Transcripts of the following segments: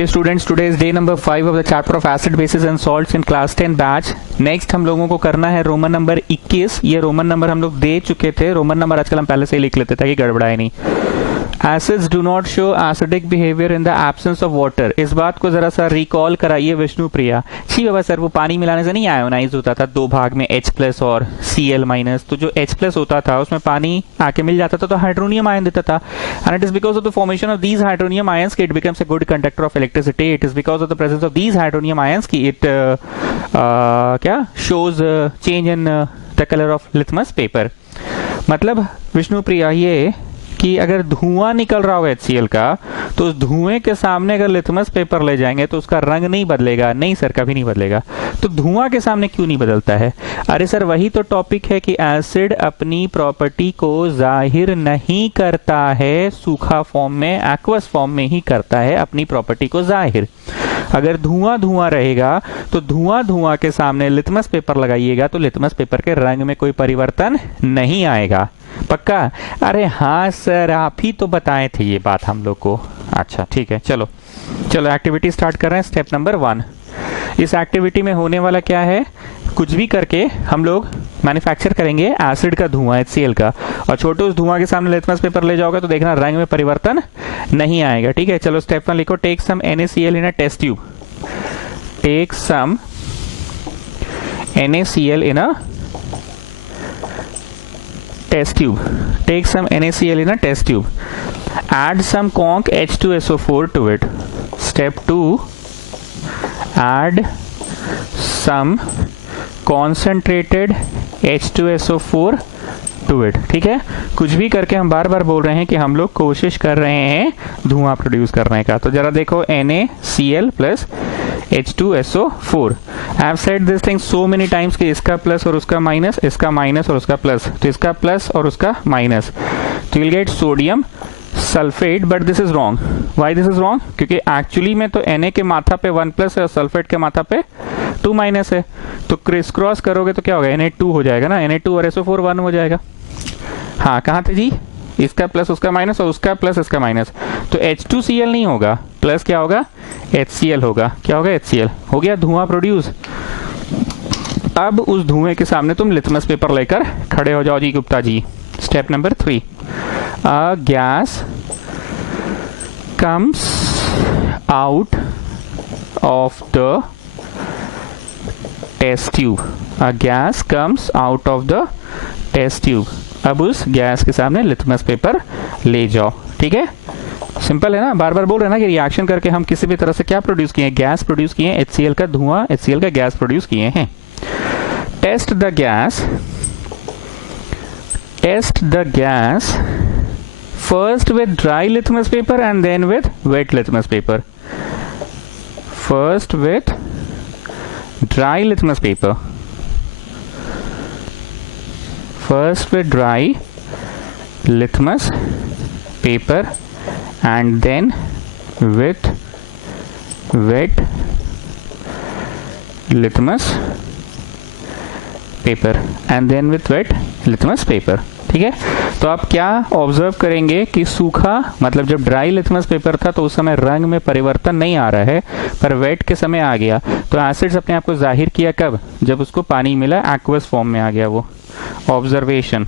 Okay students, today is day number 5 of the chapter of acid bases and salts in class 10 batch. Next हम लोगों को करना है Roman number 21. ये Roman number हम लोग दे चुके थे. रोमन नंबर आजकल हम पहले से ही लिख लेते ताकि गड़बड़ाए नहीं. Acids do not show acidic behaviour in the absence of water. इस बात को जरा सा रिकॉल कराइए विष्णु प्रिया. छी बाबा सर, वो पानी मिलाने से नहीं आयोनाइज होता था दो भाग में H प्लस और Cl माइनस. तो जो H प्लस होता था उसमें पानी आके मिल जाता था तो हाइड्रोनियम आयन देता था. And it is because of the formation of these hydronium ions कि it becomes a good conductor of electricity. It is because of the presence of these hydronium ions कि इट क्या shows change in the colour of litmus paper. मतलब विष्णु प्रिया ये कि अगर धुआं निकल रहा हो HCl का तो उस धुएं के सामने अगर लिथमस पेपर ले जाएंगे तो उसका रंग नहीं बदलेगा. नहीं सर, कभी नहीं बदलेगा. तो धुआं के सामने क्यों नहीं बदलता है? अरे सर, वही तो टॉपिक है कि एसिड अपनी प्रॉपर्टी को जाहिर नहीं करता है सूखा फॉर्म में, एक्वस फॉर्म में ही करता है अपनी प्रॉपर्टी को जाहिर. अगर धुआं धुआं रहेगा तो धुआं धुआं के सामने लिथमस पेपर लगाइएगा तो लिथमस पेपर के रंग में कोई परिवर्तन नहीं आएगा. पक्का? अरे हाँ सर, आप ही तो बताए थे ये बात हम लोग को. अच्छा ठीक है, चलो एक्टिविटी स्टार्ट कर रहे हैं. Step number 1. इस एक्टिविटी में होने वाला क्या है? कुछ भी करके हम लोग मैन्युफैक्चर करेंगे एसिड का धुआं HCl का, और छोटे उस धुआं के सामने लिथमस पेपर ले जाओगे तो देखना रंग में परिवर्तन नहीं आएगा. ठीक है, चलो स्टेप 1 लिखो. Take some NaCl in a test tube. Take some NaCl in a test tube. Take some NaCl in a test tube. Add some conc H2SO4 to it. Step 2. Add some concentrated H2SO4 to it. ठीक है, कुछ भी करके हम बार बार बोल रहे हैं कि हम लोग कोशिश कर रहे हैं धुआं प्रोड्यूस करने का. तो जरा देखो, NaCl plus H2SO4. I have said this thing so many times कि इसका प्लस और उसका माइनस, इसका माइनस और उसका प्लस, तो इसका प्लस और उसका माइनस, तो you'll get sodium sulphate. But this is wrong. Why this is wrong? क्योंकि एक्चुअली में तो Na के माथा पे 1 प्लस है और सल्फेट के माथा पे 2 माइनस है. तो क्रिस क्रॉस करोगे तो क्या होगा? Na2 हो जाएगा ना. Na2 और SO4 1 हो जाएगा. हाँ, कहाँ थे जी? इसका प्लस उसका माइनस और उसका प्लस इसका माइनस. तो H2Cl नहीं होगा, प्लस क्या होगा? HCl होगा. क्या होगा? HCl. हो गया धुआं प्रोड्यूस. अब उस धुएं के सामने तुम लिथमस पेपर लेकर खड़े हो जाओ ji Gupta ji. Step number 3. A gas comes out of the test tube. A gas comes out of the test tube. अब उस गैस के सामने लिथमस पेपर ले जाओ. ठीक है, सिंपल है ना. बार बार बोल रहे हैं ना कि रिएक्शन करके हम किसी भी तरह से क्या प्रोड्यूस किए हैं? गैस प्रोड्यूस किए हैं. HCl का धुआं, HCl का गैस प्रोड्यूस किए हैं. Test the gas. Test the gas first with dry litmus paper and then with wet litmus paper. First with dry litmus paper. First with dry litmus paper and then with wet litmus paper and then with wet litmus paper. ठीक है, तो आप क्या observe करेंगे कि सूखा मतलब जब ड्राई लिथमस पेपर था तो उस समय रंग में परिवर्तन नहीं आ रहा है, पर वेट के समय आ गया. तो एसिड्स अपने आप को जाहिर किया कब? जब उसको पानी मिला, एक्वस फॉर्म में आ गया वो. ऑब्जर्वेशन.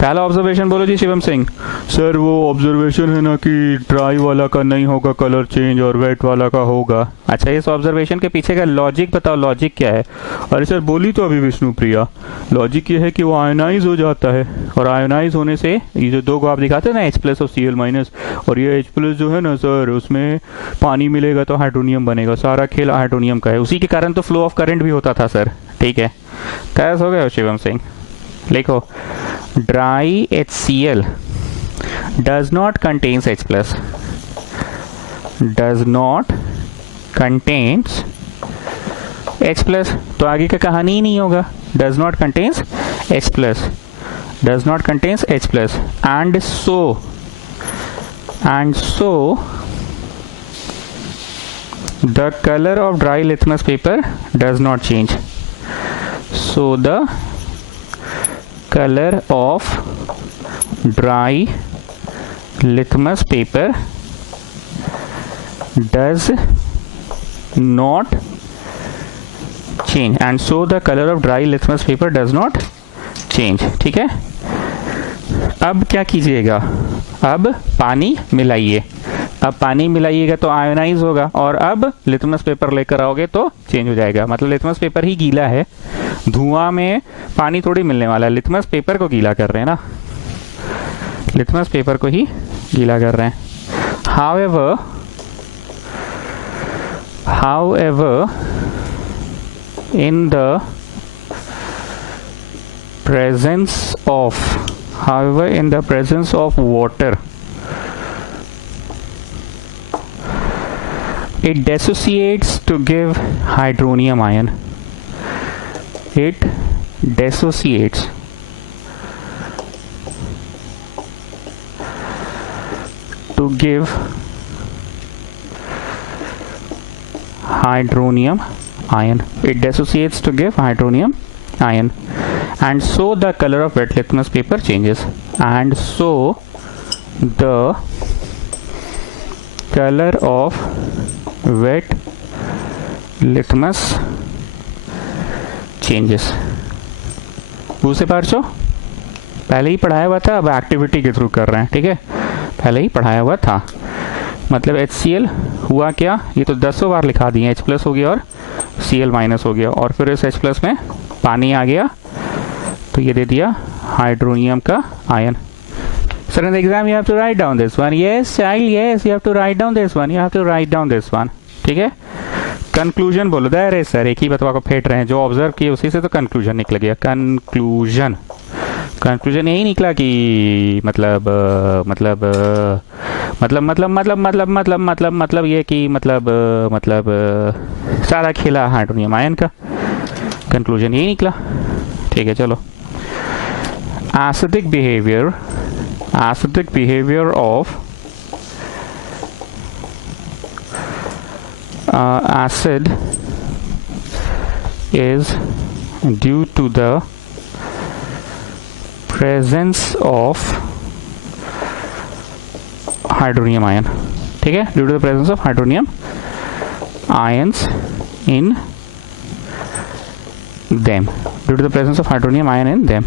पहला ऑब्जर्वेशन बोलो जी शिवम सिंह. सर वो ऑब्जर्वेशन है ना कि ड्राई वाला का नहीं होगा कलर चेंज और वेट वाला का होगा. अच्छा, इस ऑब्जर्वेशन के पीछे का लॉजिक बताओ. लॉजिक क्या है? अरे सर बोली तो अभी विष्णु प्रिया. लॉजिक ये है कि वो आयोनाइज हो जाता है, और आयोनाइज होने से ये जो दो को आप दिखाते हैं ना, H प्लस और Cl माइनस, और ये H प्लस जो है ना सर, उसमें पानी मिलेगा तो हाइड्रोनियम बनेगा. सारा खेल हाइड्रोनियम का है. उसी के कारण तो फ्लो ऑफ करंट भी होता था सर. ठीक है, कैसे हो गया शिवम सिंह? लिखो, dry HCl does not contains H plus. Does not contains H plus. तो आगे का कहानी ही नहीं होगा. Does not contains H plus. Does not contains H plus. And so the color of dry litmus paper does not change. So the color of dry litmus paper does not change and so the color of dry litmus paper does not change। ठीक है, अब क्या कीजिएगा, अब पानी मिलाइए। अब पानी मिलाइएगा तो आयोनाइज होगा, और अब लिटमस पेपर लेकर आओगे तो चेंज हो जाएगा। मतलब लिटमस पेपर ही गीला है, धुआं में पानी थोड़ी मिलने वाला है, लिटमस पेपर को गीला कर रहे हैं ना, लिटमस पेपर को ही गीला कर रहे हैं। however in the presence of water, it dissociates to give hydronium ion. It dissociates to give hydronium ion. It dissociates to give hydronium ion, and so the color of wet litmus paper changes, and so the color of wet litmus changes। दूसरे पार्चो पहले ही पढ़ाया हुआ था, अब activity के through कर रहे हैं। ठीक है, पहले ही पढ़ाया हुआ था। मतलब HCl हुआ क्या, ये तो 10 बार लिखा दिए, H+ हो गया और Cl- हो गया, और फिर इस H+ में पानी आ गया तो ये दे दिया हाइड्रोनियम का ion. Sir, in the exam you have to write down this one. Yes child, yes, you have to write down this one. You have to write down this one. ठीक है, conclusion बोलो। अरे sir एक ही बतवा को फेंट रहे हैं, जो ऑब्जर्व किए उसी से तो कंक्लूजन निकल गया। कंक्लूजन यही निकला कि मतलब ये कि मतलब सारा खेला हाइड्रोनियम आयन का, कंक्लूजन यही निकला। ठीक है, चलो। acidic behavior of acid is due to the presence of hydronium ion। ठीक है, due to the presence of hydronium ions in them, due to the presence of hydronium ion in them,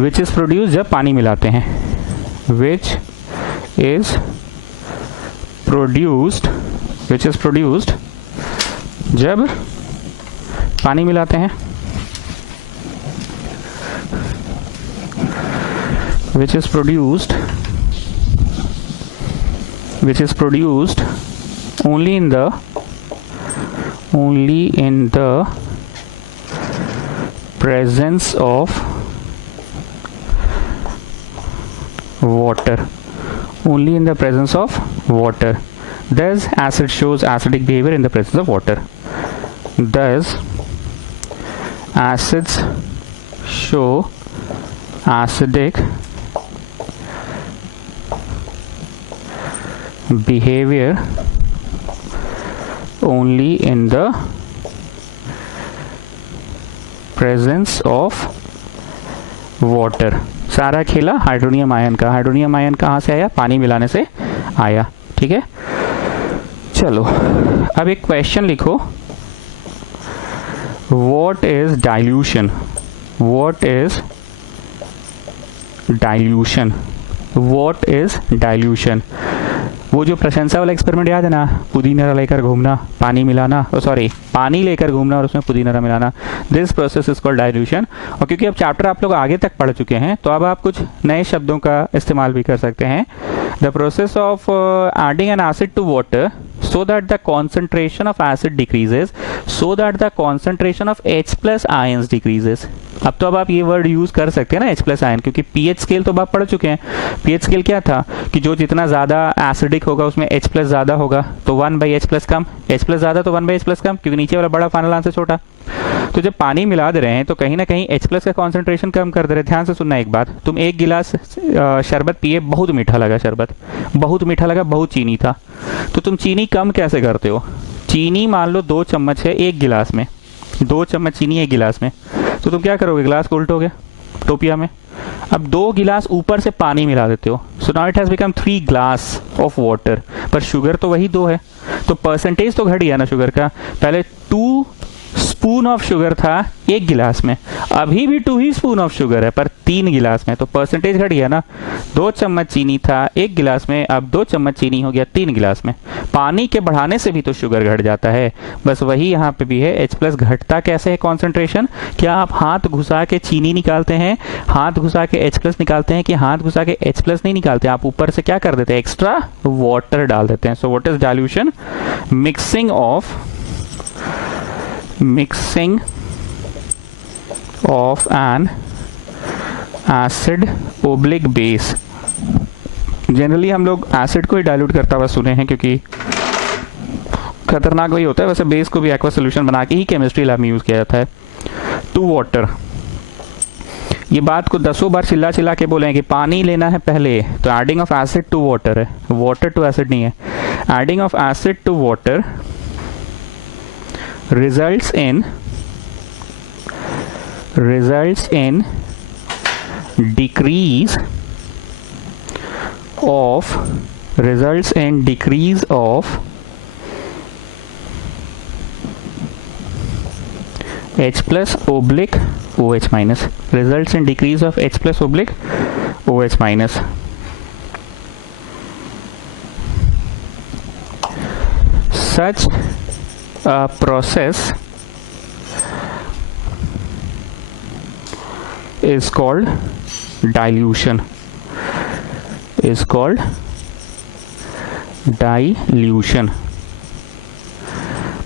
which is produced जब पानी मिलाते हैं, which is produced जब पानी मिलाते हैं, which is produced only in the presence of water, only in the presence of water। Thus acid shows acidic behavior in the presence of water। Thus acids show acidic behavior only in the presence of water। सारा खेला hydronium ion का। Hydronium ion कहाँ से आया, पानी मिलाने से आया। ठीक है, चलो अब एक क्वेश्चन लिखो। What is dilution? What is dilution? What is dilution? वो जो प्रशंसा वाला एक्सपेरिमेंट याद है ना, पुदीना लेकर घूमना, पानी मिलाना, पानी लेकर घूमना और उसमें पुदीना मिलाना। This process is called dilution. और क्योंकि अब चैप्टर आप लोग आगे तक पढ़ चुके हैं तो अब आप कुछ नए शब्दों का इस्तेमाल भी कर सकते हैं। The process of adding an acid to water so that the concentration of acid decreases, so that the concentration of H+ ions decreases। अब तो अब ये वर्ड यूज कर सकते हैं ना, H+ आयन, क्योंकि पीएच स्केल तो आप पढ़ चुके हैं। पीएच स्केल क्या था कि जो जितना ज्यादा एसिडिक होगा उसमें H+ ज्यादा होगा, तो 1/H+ कम, H+ ज्यादा तो 1/H+ कम, क्योंकि नीचे वाला बड़ा फाइनल आंसर छोटा। तो जब पानी मिला दे रहे हैं तो कहीं ना कहीं H+ का कॉन्सेंट्रेशन कम कर दे रहे हैं। ध्यान से सुनना एक बात, तुम एक गिलास शरबत पिए, बहुत मीठा लगा शरबत, बहुत मीठा लगा, बहुत चीनी था, तो तुम चीनी कम कैसे करते हो? चीनी मान लो 2 चम्मच है एक गिलास में, 2 चम्मच चीनी एक गिलास में, तो तुम क्या करोगे, गिलास को उल्टोगे, यूटोपिया में। अब 2 गिलास ऊपर से पानी मिला देते हो, so now it has become 3 glass of water, पर शुगर तो वही 2 है, तो परसेंटेज तो घट गया ना शुगर का। पहले 2 स्पून ऑफ शुगर था 1 गिलास में, अभी भी 2 ही स्पून ऑफ शुगर है पर 3 गिलास में, तो परसेंटेज घट गया ना। 2 चम्मच चीनी था 1 गिलास में, अब 2 चम्मच चीनी हो गया 3 गिलास में। पानी के बढ़ाने से भी तो शुगर घट जाता है, बस वही यहाँ पे भी है। H प्लस घटता कैसे है कॉन्सेंट्रेशन? क्या आप हाथ घुसा के चीनी निकालते हैं, हाथ घुसा के H प्लस निकालते हैं, कि हाथ घुसा के H प्लस नहीं निकालते, आप ऊपर से क्या कर देते हैं, एक्स्ट्रा वाटर डाल देते हैं। So what is dilution? mixing of an acid oblique base। Generally हम लोग एसिड को ही डाइल्यूट करता हुआ सुने हैं, क्योंकि खतरनाक वही होता है। वैसे बेस को भी एक्वा सोल्यूशन बना के ही केमिस्ट्री लैब में यूज किया जाता है। टू वाटर, ये बात को 10 बार चिल्ला चिल्ला के बोले हैं कि पानी लेना है पहले, तो adding of acid to water है, वाटर टू एसिड नहीं है। Adding of acid to water results in decrease of H plus oblique OH minus, results in decrease of H plus oblique OH minus। Such a process is called dilution,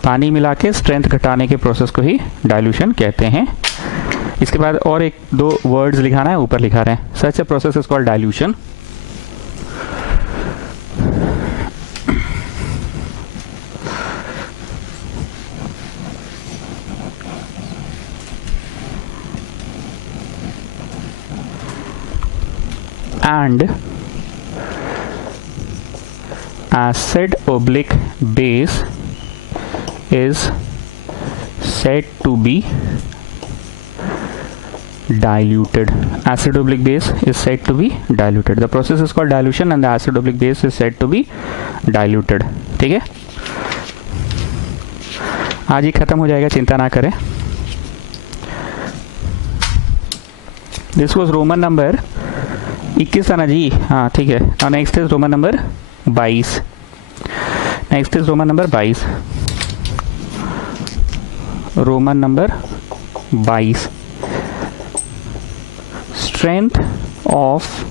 पानी मिला के strength घटाने के process को ही dilution कहते हैं। इसके बाद और 1-2 वर्ड्स लिखाना है, ऊपर लिखा रहे हैं। Such a process is called dilution. And acid oblique base is said to be diluted. Acid oblique base is said to be diluted. The process is called dilution and the acid oblique base is said to be diluted. ठीक है, आज ही खत्म हो जाएगा, चिंता ना करें। This was Roman number 21 था ना जी, हाँ ठीक है। और next is Roman number 22। Roman number 22, strength of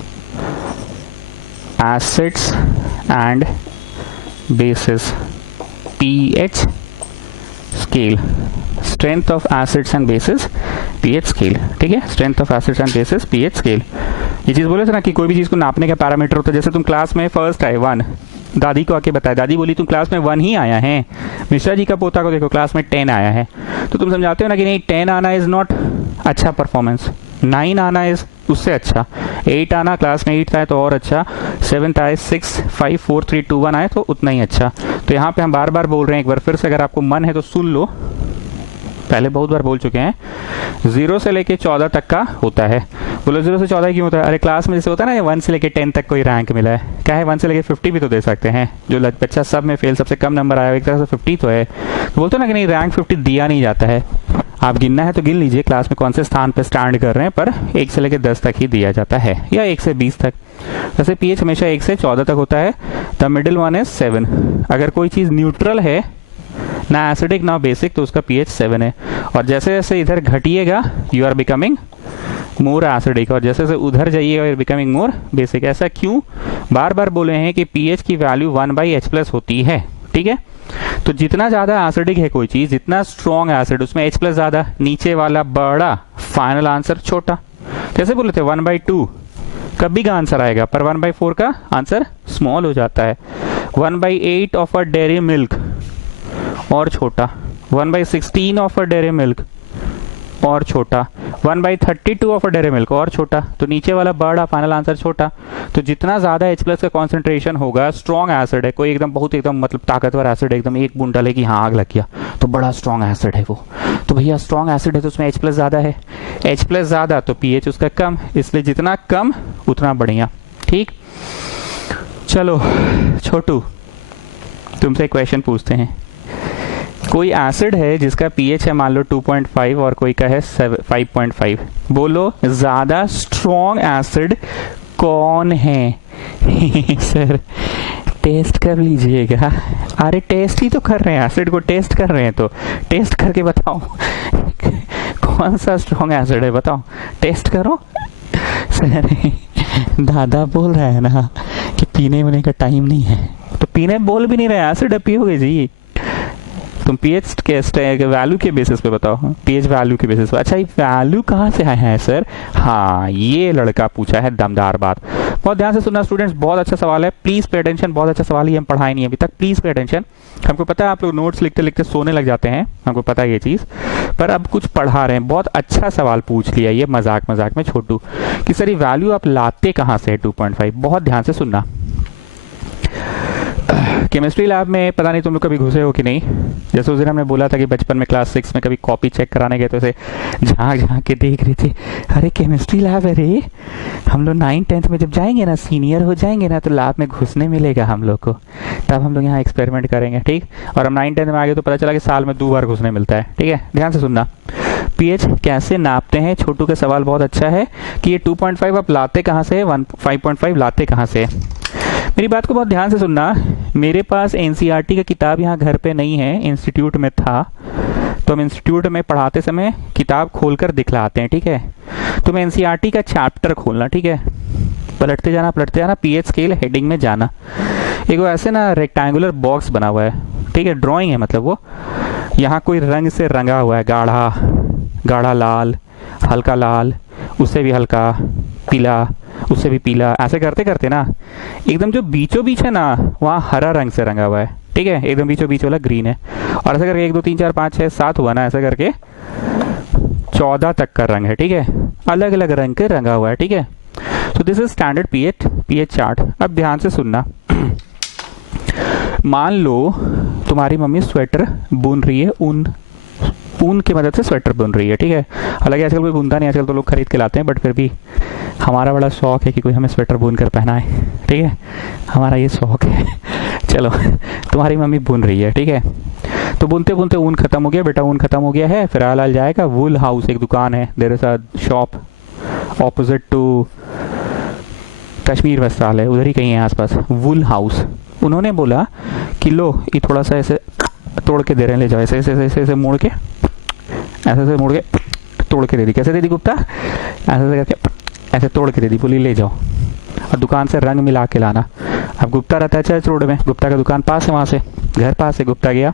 acids and bases, pH scale. Strength of acids and bases pH scale, ठीक है। Strength of acids and bases pH scale. ये चीज़ बोले थे ना कि कोई भी चीज़ को नापने का पैरामीटर होता है। जैसे तुम क्लास में फर्स्ट आए 1, दादी को आके बताया, दादी बोली तुम क्लास में 1 ही आया है। मिश्रा जी का पोता को देखो क्लास में 10 आया है, तो तुम समझाते हो ना कि नहीं 10 आना इज़ नॉट अच्छा परफॉर्मेंस, 9 आना इज़ उससे अच्छा, 8 आना क्लास में 8 आए तो और अच्छा, 7 आए 6 5 4 3 2 1 आए तो उतना ही अच्छा। तो यहाँ पे हम बार बार बोल रहे हैं, एक बार फिर से अगर आपको मन है तो सुन लो, पहले बहुत बार बोल चुके हैं। 0 से लेके 14 तक का होता है। बोलो 0 से 14 क्यों होता है? अरे क्लास में जैसे होता है ना 1 से लेके 10 तक कोई रैंक मिला है, क्या है 1 से लेके 50 भी तो दे सकते हैं। जो बच्चा सब में फेल सबसे कम नंबर आया एक तरह से 50 तो है, तो बोलते ना कि नहीं रैंक 50 दिया नहीं जाता है। आप गिनना है तो गिन लीजिए क्लास में कौन से स्थान पर स्टैंड कर रहे हैं, पर 1 से लेके 10 तक ही दिया जाता है, या 1 से 20 तक। वैसे pH हमेशा 1 से 14 तक होता है। The middle one is 7। अगर कोई चीज़ न्यूट्रल है, ना एसिडिक ना बेसिक, तो उसका pH 7 है। और जैसे जैसे इधर घटिएगा you are becoming more acidic, और जैसे जैसे उधर जाइएगा you are becoming more basic. ऐसा क्यों? बार बार बोले हैं कि pH की वैल्यू 1/H+ होती है, ठीक है। तो जितना ज़्यादा एसिडिक है कोई चीज़, जितना स्ट्रॉन्ग एसिड, उसमें H+ ज़्यादा, नीचे वाला बड़ा, फाइनल आंसर छोटा। जैसे बोले थे 1/2 कब भी का आंसर आएगा, पर 1/4 का आंसर स्मॉल हो जाता है। 1/8 ऑफ अ डेयरी मिल्क और छोटा, 1/16 ऑफ अ डेयरी मिल्क और छोटा, 1/32 ऑफ अ डेयरी मिल्क और छोटा, तो नीचे वाला बड़ा फाइनल आंसर छोटा। तो जितना ज़्यादा H प्लस का कॉन्सेंट्रेशन होगा, स्ट्रॉन्ग एसिड है, कोई एकदम बहुत एकदम मतलब ताकतवर एसिड है, एकदम एक बूंद डाले कि हाँ आग लग गया, तो बड़ा स्ट्रॉन्ग एसिड है वो। तो भैया स्ट्रॉन्ग एसिड है तो उसमें H प्लस ज़्यादा है, H प्लस ज़्यादा तो pH उसका कम, इसलिए जितना कम उतना बढ़िया। ठीक, चलो छोटू तुमसे एक क्वेश्चन पूछते हैं। कोई एसिड है जिसका pH है मान लो 2.5 और कोई का है 5.5, बोलो ज़्यादा स्ट्रॉन्ग एसिड कौन है? सर टेस्ट कर लीजिएगा। अरे टेस्ट ही तो कर रहे हैं, एसिड को टेस्ट कर रहे हैं, तो टेस्ट करके बताओ कौन सा स्ट्रॉन्ग एसिड है, बताओ, टेस्ट करो। सर दादा बोल रहा है ना कि पीने होने का टाइम नहीं है, तो पीने बोल भी नहीं रहे, एसिड पियोगे जी। तुम pH के वैल्यू के बेसिस पे बताओ, pH वैल्यू के बेसिस पे। अच्छा ये वैल्यू कहाँ से आया है सर? हाँ ये लड़का पूछा है दमदार बात। बहुत ध्यान से सुनना स्टूडेंट्स, बहुत अच्छा सवाल है, प्लीज़ पे अटेंशन, बहुत अच्छा सवाल ही हम पढ़ाए नहीं अभी तक, प्लीज़ पे अटेंशन। हमको पता है आप लोग नोट्स लिखते लिखते सोने लग जाते हैं, हमको पता है ये चीज़, पर अब कुछ पढ़ा रहे हैं। बहुत अच्छा सवाल पूछ लिया ये मजाक मजाक में छोटू कि सर ये वैल्यू आप लाते कहाँ से 2.5। बहुत ध्यान से सुनना। केमिस्ट्री लैब में पता नहीं तुम लोग कभी घुसे हो कि नहीं, जैसे उस दिन हमने बोला था कि बचपन में क्लास 6 में कभी कॉपी चेक कराने गए तो ऐसे झाँक झाँक के देख रहे थे, अरे केमिस्ट्री लैब है रे। हम लोग 9th-10th में जब जाएंगे ना, सीनियर हो जाएंगे ना, तो लैब में घुसने मिलेगा हम लोग को, तब हम लोग यहाँ एक्सपेरिमेंट करेंगे। ठीक, और हम 9th-10th में आ गए तो पता चला कि साल में 2 बार घुसने मिलता है। ठीक है, ध्यान से सुनना। pH कैसे नापते हैं? छोटू का सवाल बहुत अच्छा है कि ये 2.5 आप लाते कहाँ से, 5.5 लाते कहाँ से? मेरी बात को बहुत ध्यान से सुनना। मेरे पास एनसीईआरटी का किताब यहाँ घर पे नहीं है, इंस्टीट्यूट में था, तो हम इंस्टीट्यूट में पढ़ाते समय किताब खोलकर दिखलाते हैं। ठीक है, तुम एनसीईआरटी का चैप्टर खोलना, ठीक है, पलटते जाना pH स्केल हेडिंग में जाना। एक वो ऐसे ना रेक्टेंगुलर बॉक्स बना हुआ है, ठीक है, ड्राइंग है मतलब वो, यहाँ कोई रंग से रंगा हुआ है, गाढ़ा गाढ़ा लाल, हल्का लाल, उससे भी हल्का पीला, उससे भी पीला, ऐसे करते करते ना एकदम जो बीचों बीच है ना वहाँ हरा रंग से रंगा हुआ है। ठीक है, एकदम बीचों बीच वाला ग्रीन है, और ऐसे करके 1 2 3 4 5 6 7 हुआ ना, ऐसे करके 14 तक का रंग है। ठीक है, अलग अलग रंग के रंगा हुआ है। ठीक है, तो this is standard pH chart. अब ध्यान से सुनना। मान लो तुम्हारी मम्मी स्वेटर बुन रही है, ऊन की मदद से स्वेटर बुन रही है। ठीक है, हालांकि आजकल कोई बुनता नहीं, आजकल तो लोग खरीद के लाते हैं, बट फिर भी हमारा बड़ा शौक है कि कोई हमें स्वेटर बुन कर पहनाए। ठीक है, हमारा ये शौक है। चलो तुम्हारी मम्मी बुन रही है, ठीक है, तो बुनते बुनते ऊन खत्म हो गया बेटा, ऊन खत्म हो गया है, फिर आल जाएगा वुल हाउस, एक दुकान है, there is a shop opposite to Kashmir Vastral है, उधर ही कहीं है आसपास, वुल हाउस। उन्होंने बोला कि लो ये थोड़ा सा ऐसे तोड़ के दे रहे हैं, ले जाओ, ऐसे ऐसे ऐसे ऐसे मोड़ के, ऐसे ऐसे मोड़ के तोड़ के दे दी। कैसे दे दी गुप्ता? ऐसे ऐसे करके ऐसे तोड़ के दे दी, बोली ले जाओ और दुकान से रंग मिला के लाना। अब गुप्ता रहता है चर्च रोड में, गुप्ता का दुकान पास है, वहाँ से घर पास है। गुप्ता गया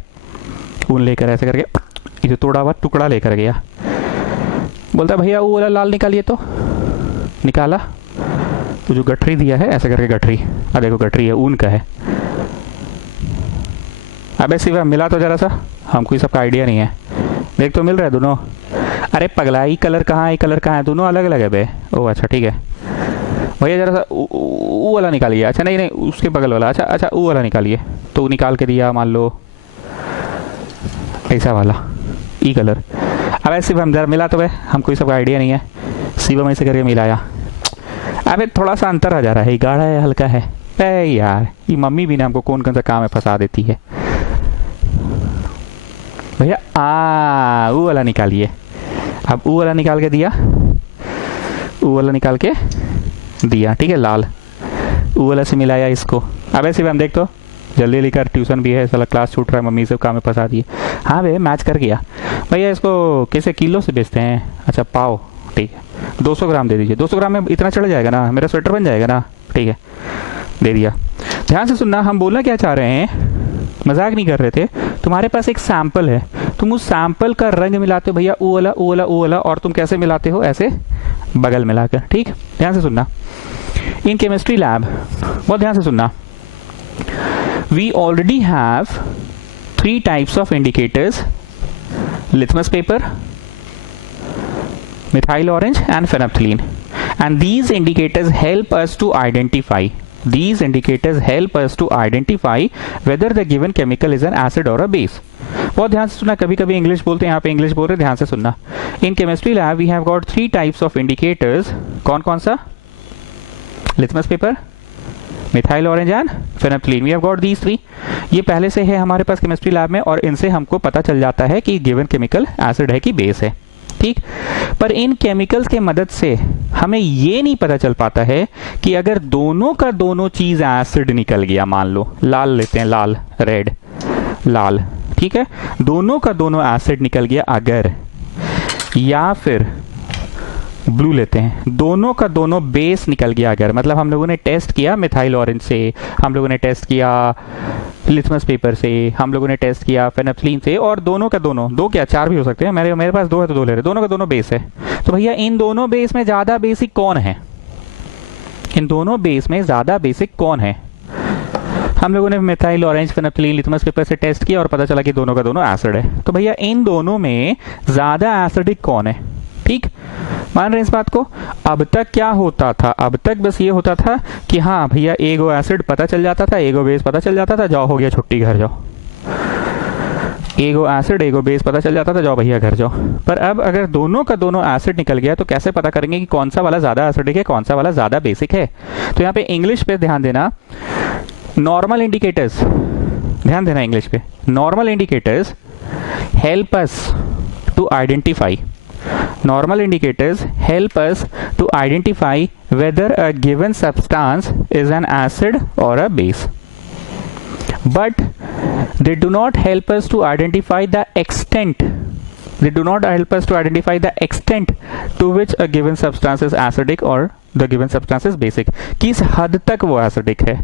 ऊन लेकर, ऐसे करके ये जो तोड़ा हुआ टुकड़ा लेकर गया, बोलता भैया वो वाला लाल निकालिए, तो निकाला, तो जो गठरी दिया है ऐसे करके गठरी, देखो गठरी है, ऊन का है। अबे शिवा मिला तो जरा सा, हमको ये सबका आइडिया नहीं है, देख तो मिल रहा है दोनों। अरे पगला, ये कलर कहाँ है, ये कलर कहाँ है, दोनों अलग अलग है बे। ओ अच्छा ठीक है भैया, जरा सा वो वाला निकालिए। अच्छा नहीं नहीं उसके बगल वाला, अच्छा अच्छा वो वाला निकालिए, तो निकाल के दिया, मान लो ऐसा वाला ई कलर। अब ऐसे हम जरा मिला तो भाई, हमको ये सबका आइडिया नहीं है, शिवम ऐसे करके मिलाया। अबे थोड़ा सा अंतर आ जा रहा है, गाढ़ा है हल्का है। अरे यार ये मम्मी भी ना हमको कौन कौन सा काम है फंसा देती है। भैया वो वाला निकालिए। अब वो वाला निकाल के दिया, वो वाला निकाल के दिया, ठीक है, लाल वो वाला से मिलाया इसको। अब ऐसे भी हम देख तो जल्दी लेकर, ट्यूशन भी है, साला क्लास छूट रहा है, मम्मी से काम में फंसा दिए। हाँ भैया मैच कर गया। भैया इसको कैसे किलो से बेचते हैं? अच्छा पाव, ठीक है 200 ग्राम दे दीजिए। 200 ग्राम में इतना चढ़ जाएगा ना, मेरा स्वेटर बन जाएगा ना, ठीक है दे दिया। ध्यान से सुनना, हम बोलना क्या चाह रहे हैं, मजाक नहीं कर रहे थे। तुम्हारे पास एक सैंपल है, तुम उस सैंपल का रंग मिलाते हो भैया, ओ वाला ओ वाला ओ वाला, और तुम कैसे मिलाते हो? ऐसे बगल मिलाकर, ठीक। ध्यान से सुनना, इन केमिस्ट्री लैब बहुत ध्यान से सुनना, we already have 3 types of indicators, litmus paper, methyl orange and phenolphthalein, and these indicators help us to identify whether the given chemical is an acid or a base. बहुत ध्यान से सुनना, कभी कभी इंग्लिश बोलते हैं, यहाँ पे इंग्लिश बोल रहे, ध्यान से सुनना. In chemistry lab we have got 3 types of indicators. कौन कौन सा? Litmus paper, methyl orange and phenolphthalein. We have got these 3. ये पहले से है हमारे पास केमिस्ट्री लैब में, और इनसे हमको पता चल जाता है कि गिवन केमिकल एसिड है कि बेस है. ठीक, पर इन केमिकल्स के मदद से हमें ये नहीं पता चल पाता है कि अगर दोनों का दोनों चीज एसिड निकल गया, मान लो लाल लेते हैं, लाल, रेड, लाल, ठीक है, दोनों का दोनों एसिड निकल गया अगर, या फिर ब्लू लेते हैं, दोनों का दोनों बेस निकल गया अगर, मतलब हम लोगों ने टेस्ट किया मिथाइल ऑरेंज से, हम लोगों ने टेस्ट किया लिटमस पेपर से, हम लोगों ने टेस्ट किया फेनोल्फथलीन से, और दोनों का दोनों, दो क्या 4 भी हो सकते हैं, मेरे पास 2 है तो 2 ले रहे, दोनों का दोनों बेस है. तो भैया इन दोनों बेस में ज्यादा बेसिक कौन है? इन दोनों बेस में ज्यादा बेसिक कौन है? हम लोगों ने मिथाइल ऑरेंज फेनोल्फथलीन लिटमस पेपर से टेस्ट किया और पता चला कि दोनों का दोनों एसिड है. तो भैया इन दोनों में ज्यादा एसिडिक कौन है? ठीक, मान रहे हैं इस बात को. अब तक क्या होता था? अब तक बस ये होता था कि हाँ भैया एगो एसिड पता चल जाता था, एगो बेस पता चल जाता था, जाओ हो गया छुट्टी, घर जाओ. एगो एसिड एगो बेस पता चल जाता था, जाओ भैया घर जाओ. पर अब अगर दोनों का दोनों एसिड निकल गया तो कैसे पता करेंगे कि कौन सा वाला ज्यादा एसिडिक है, कौन सा वाला ज्यादा बेसिक है? तो यहाँ पे इंग्लिश पे ध्यान देना. नॉर्मल इंडिकेटर्स, ध्यान देना इंग्लिश पे. Normal indicators help us to identify. Normal indicators help us to identify whether a given substance is an acid or a base, but they do not help us to identify the extent. They do not help us to identify the extent to which a given substance is acidic or the given substance is basic. किस हद तक वो acidic है,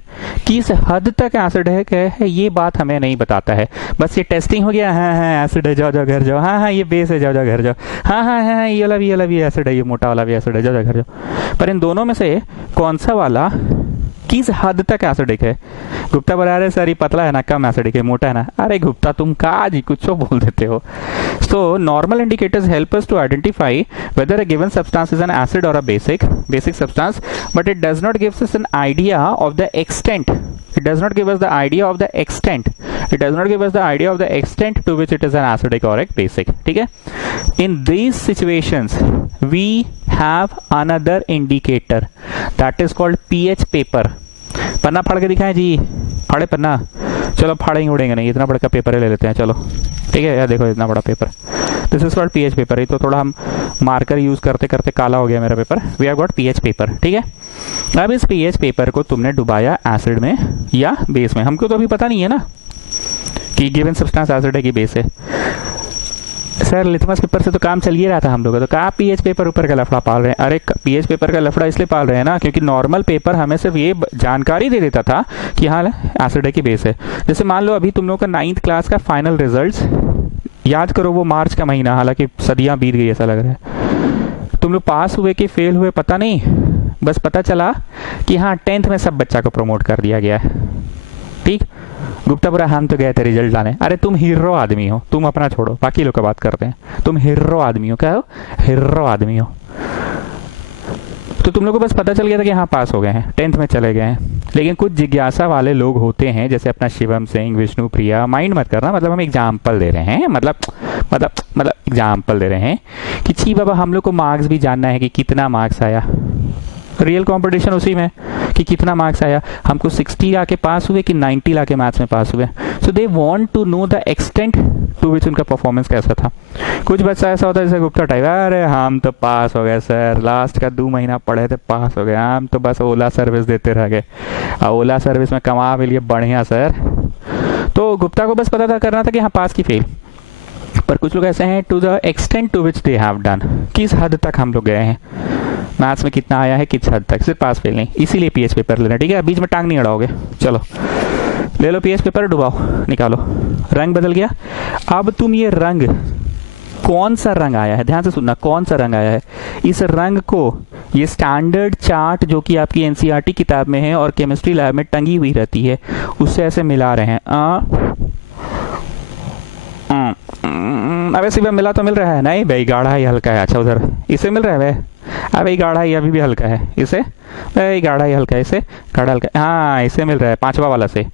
किस हद तक acid है, ये बात हमें नहीं बताता है. बस ये टेस्टिंग हो गया, हाँ हाँ एसिड है, जाओ जाओ घर जाओ, हाँ हाँ ये बेस है, जाओ जाओ घर जाओ, हाँ हाँ हाँ ये वाला भी एसिड है, ये मोटा वाला भी एसिड है, जाओ जाओ घर जाओ. पर इन दोनों में से कौन सा वाला किस हद तक एसिडिक है? गुप्ता बता रहे सर ये पतला है ना, कम एसिडिक है, मोटा है ना. अरे गुप्ता तुम का जी कुछ बोल देते हो. So normal indicators help us to identify whether a given substance is an acid or a basic substance, but it does not give us an idea of the extent. It does not give us the idea of the extent. It does not give us the idea of the extent to which it is an acidic or a basic. ठीक है? In these situations, we have another indicator that is called pH paper. पन्ना फाड़ के दिखाएं जी, फाड़े पन्ना, चलो फाड़ेंगे उड़ेंगे नहीं, इतना बड़ा पेपर ले लेते हैं, चलो ठीक है. यार देखो इतना बड़ा paper, this is called pH paper. ये तो थोड़ा हम मार्कर यूज करते करते काला हो गया मेरा paper. We have got pH paper. ठीक है, अब इस पीएच पेपर को तुमने डुबाया एसिड में या बेस में. हमको तो अभी पता नहीं है ना कि गिवन सब्सटेंस एसिड है कि बेस है. सर लिटमस पेपर से तो काम चल ही रहा था हम लोग, तो कहाँ पीएच पेपर ऊपर का लफड़ा पाल रहे हैं? अरे पीएच पेपर का लफड़ा इसलिए पाल रहे हैं ना क्योंकि नॉर्मल पेपर हमें सिर्फ ये जानकारी दे देता था कि हाँ एसिड है कि बेस है. जैसे मान लो अभी तुम लोग का 9th क्लास का फाइनल रिजल्ट्स याद करो, वो मार्च का महीना, हालांकि सदियां बीत गई ऐसा लग रहा है. तुम लोग पास हुए कि फेल हुए पता नहीं, बस पता चला कि हाँ 10th में सब बच्चा को प्रमोट कर दिया गया है. ठीक, गुप्तापुरा हम तो गए थे रिजल्ट लाने. अरे तुम हीरो आदमी हो, तुम अपना छोड़ो, बाकी लोग का बात करते हैं. तुम हीरो आदमी हो, क्या हो? हीरो आदमी हो. तो तुम लोग को बस पता चल गया था कि हाँ पास हो गए हैं, 10th में चले गए हैं. लेकिन कुछ जिज्ञासा वाले लोग होते हैं, जैसे अपना शिवम सिंह, विष्णु प्रिया, माइंड मत करना, मतलब हम एग्जाम्पल दे रहे हैं, मतलब एग्जाम्पल दे रहे हैं कि छी बाबा हम लोग को मार्क्स भी जानना है कि कितना मार्क्स आया. रियल कंपटीशन उसी में कि कितना मार्क्स आया, हमको 60 लाके पास हुए कि 90 लाके मैथ्स में पास हुए. So they want to know the extent to which उनका परफॉर्मेंस कैसा था. कुछ बच्चा ऐसा होता है जैसे गुप्ता टाइप, अरे हम तो पास हो गए सर, लास्ट का 2 महीना पढ़े थे, पास हो गए, हम तो बस ओला सर्विस देते रह गए, ओला सर्विस में कमा भी लिए बढ़िया सर. तो गुप्ता को बस पता था करना था कि हाँ पास की फेल. पर कुछ लोग ऐसे हैं to the extent to which they have done, किस हद तक हम लोग गए हैं, मैथ्स में कितना आया है, किस हद तक, सिर्फ पास फेल नहीं. इसीलिए पीएच पेपर लेना. ठीक है, बीच में टांग नहीं अड़ाओगे. चलो ले लो पीएच पेपर, डुबाओ, निकालो. रंग बदल गया. अब तुम ये रंग, कौन सा रंग आया है, ध्यान से सुनना, कौन सा रंग आया है, इस रंग को ये स्टैंडर्ड चार्ट जो कि आपकी एनसीईआरटी किताब में है और केमिस्ट्री लैब में टंगी हुई रहती है, उससे ऐसे मिला रहे हैं. अबे शिवम मिला तो मिल रहा है? नहीं भाई, गाढ़ा ही हल्का है। अच्छा उधर इसे मिल रहा है भाई? अबे गाढ़ा ही अभी भी हल्का है। इसे भाई गाढ़ा ही हल्का है, इसे गाढ़ा हल्का, हाँ इसे मिल रहा है पांचवा वाला से,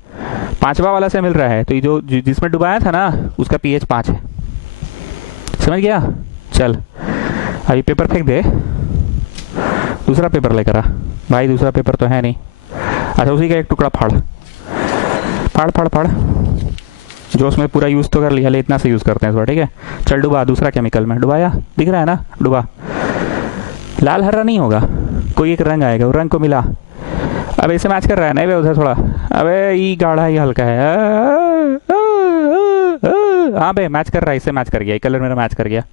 पांचवा वाला से मिल रहा है। तो ये जो जिसमें डुबाया था ना उसका पीएच 5 है। समझ गया? चल अभी पेपर फेंक दे, दूसरा पेपर लेकर आ भाई। दूसरा पेपर तो है नहीं। अच्छा उसी का एक टुकड़ा फाड़ फाड़ फाड़ फाड़, जो उसमें पूरा यूज़ तो कर लिया, ले इतना से यूज़ करते हैं इस बार, ठीक है। चल डुबा दूसरा केमिकल में, डुबाया दिख रहा है ना, डुबा। लाल हरा नहीं होगा, कोई एक रंग आएगा, वो रंग को मिला। अब इसे मैच कर रहा है नहीं भाई उधर थोड़ा, अबे ये गाढ़ा ही हल्का है। हाँ भाई मैच कर रहा है, इससे मैच कर गया, ये कलर मेरा मैच कर गया।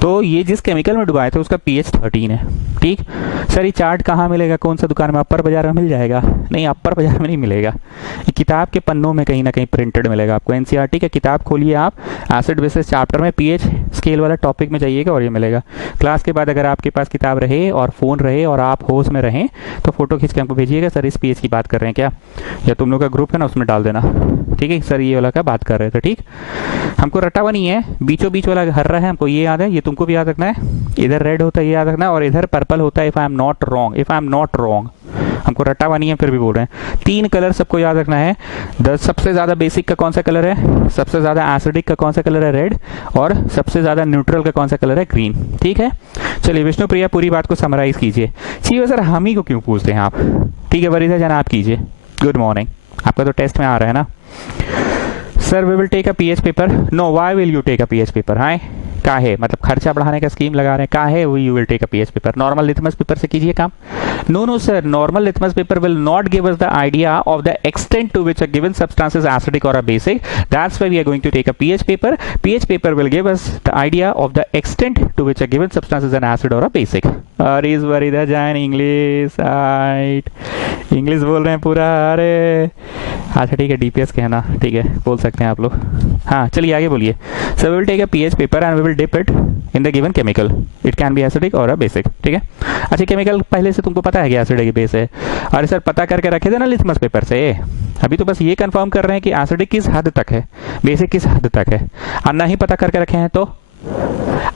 तो ये जिस केमिकल में डुबाए थे उसका पीएच 13 है, ठीक। सर ये चार्ट कहाँ मिलेगा, कौन सा दुकान में? अपर बाजार में मिल जाएगा? नहीं, अपर बाजार में नहीं मिलेगा, ये किताब के पन्नों में कहीं ना कहीं प्रिंटेड मिलेगा आपको। एनसीईआरटी का किताब खोलिए आप, एसिड बेसिस चैप्टर में पीएच स्केल वाला टॉपिक में जाइएगा और ये मिलेगा। क्लास के बाद अगर आपके पास किताब रहे और फ़ोन रहे और आप होश में रहें तो फोटो खींच के हमको भेजिएगा, सर इस पीएच की बात कर रहे हैं क्या, या तुम लोग का ग्रुप है ना उसमें डाल देना, ठीक है। सर ये वाला का बात कर रहे थे, ठीक। हमको रटा हुआ नहीं है, बीचों बीच वाला हर रहा है, हमको ये याद है, ये तुमको भी याद रखना है। इधर रेड होता है ये याद रखना है, और इधर पर्पल होता है, if I am not wrong, if I am not wrong. हमको रटा हुआ नहीं है फिर भी बोल रहे हैं। 3 कलर सबको याद रखना है। सबसे ज्यादा बेसिक का कौन सा कलर है, सबसे ज्यादा एसिडिक का कौन सा कलर है, रेड, और सबसे ज्यादा न्यूट्रल का कौन सा कलर है, ग्रीन, ठीक है। चलिए विष्णु प्रिया पूरी बात को समराइज कीजिए। चाहिए सर हम ही को क्यों पूछते हैं आप, ठीक है वरीदा जान आप कीजिए। गुड मॉर्निंग, आपका तो टेस्ट में आ रहा है ना। Sir we will take a pH paper. No, why will you take a pH paper? हाय काहे, मतलब खर्चा बढ़ाने का स्कीम लगा रहे हैं, काहे वो you will take a pH paper? Normal litmus paper से कीजिए काम। No no sir, normal litmus paper will not give us the idea of the extent to which a given substance is acidic और a basic, that's why we are going to take a pH paper. PH paper will give us the idea of the extent to which a given substance is an acid और a basic. और इस बार इधर जाए English, right, English बोल रहे हैं पूरा। अरे अच्छा ठीक है, डीपीएस के है ना, ठीक है बोल सकते हैं आप लोग। हाँ चलिए आगे बोलिए। So we will take a pH paper and we will dip it in the given chemical, it can be acidic और अ बेसिक, ठीक है। अच्छा केमिकल पहले से तुमको पता है कि एसिड है कि बेस है? अरे सर पता करके रखे थे ना लिथमस पेपर से, अभी तो बस ये कंफर्म कर रहे हैं कि एसिडिक किस हद तक है, बेसिक किस हद तक है। और ना ही पता करके रखे हैं तो,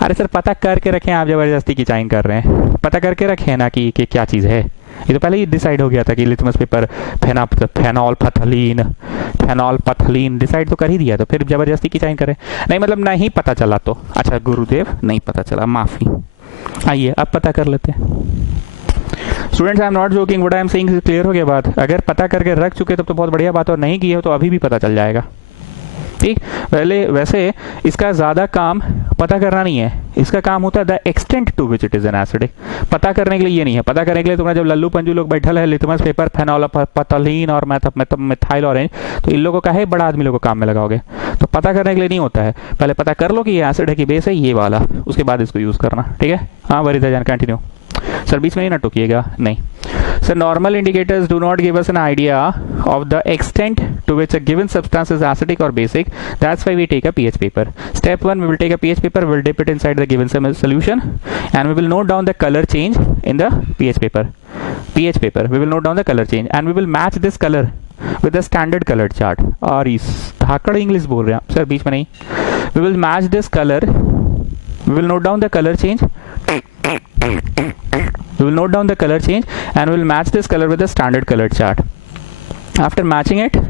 अरे सर पता करके रखे हैं, आप जबरदस्ती की चाइंग कर रहे हैं। पता करके रखे हैं ना कि क्या चीज़ है, ये तो पहले ही डिसाइड हो गया था कि लिथमस पेपर फेनॉल पथलीन डिसाइड तो कर ही दिया, तो फिर जबरदस्ती की चाइंग करें? नहीं मतलब नहीं पता चला तो, अच्छा गुरुदेव नहीं पता चला, माफी। आइए अब पता कर लेते हैं। Students I am not joking, what I am saying clear हो गया बात? अगर पता करके रख चुके तब तो बहुत बढ़िया बात, और नहीं किए हो तो अभी भी पता चल जाएगा, ठीक। पहले वैसे इसका ज्यादा काम पता करना नहीं है, इसका काम होता है the extent to which it is an acidic. पता करने के लिए ये नहीं है, पता करने के लिए तुम्हारा जब लल्लू पंजू लोग बैठल है लिथमस पेपर फेनोलपथलीन और मिथाइल ऑरेंज, तो इन लोगों का है बड़ा आदमी लोगों को काम में लगाओगे, तो पता करने के लिए नहीं होता है। पहले पता कर लो कि ये एसिड है कि बेस है, ये वाला, उसके बाद इसको यूज करना, ठीक है। हाँ वरीदा जान कंटिन्यू। सर बीच में नहीं ना टोकिएगा, नहीं सर। Normal indicators do not give us an idea of the extent to which a given substance is acidic और basic, that's why we take a pH paper. Step 1 we will take a pH paper, we will dip it inside the given solution and we will note down the colour change in the pH paper. We will note down the colour change and we will match this colour with the standard colored chart। और इस धाकड़ English बोल रहे हैं sir बीच में नहीं। we will match this color, we will note down the color change, we will note down the color change and we will match this color with the standard colored chart। after matching it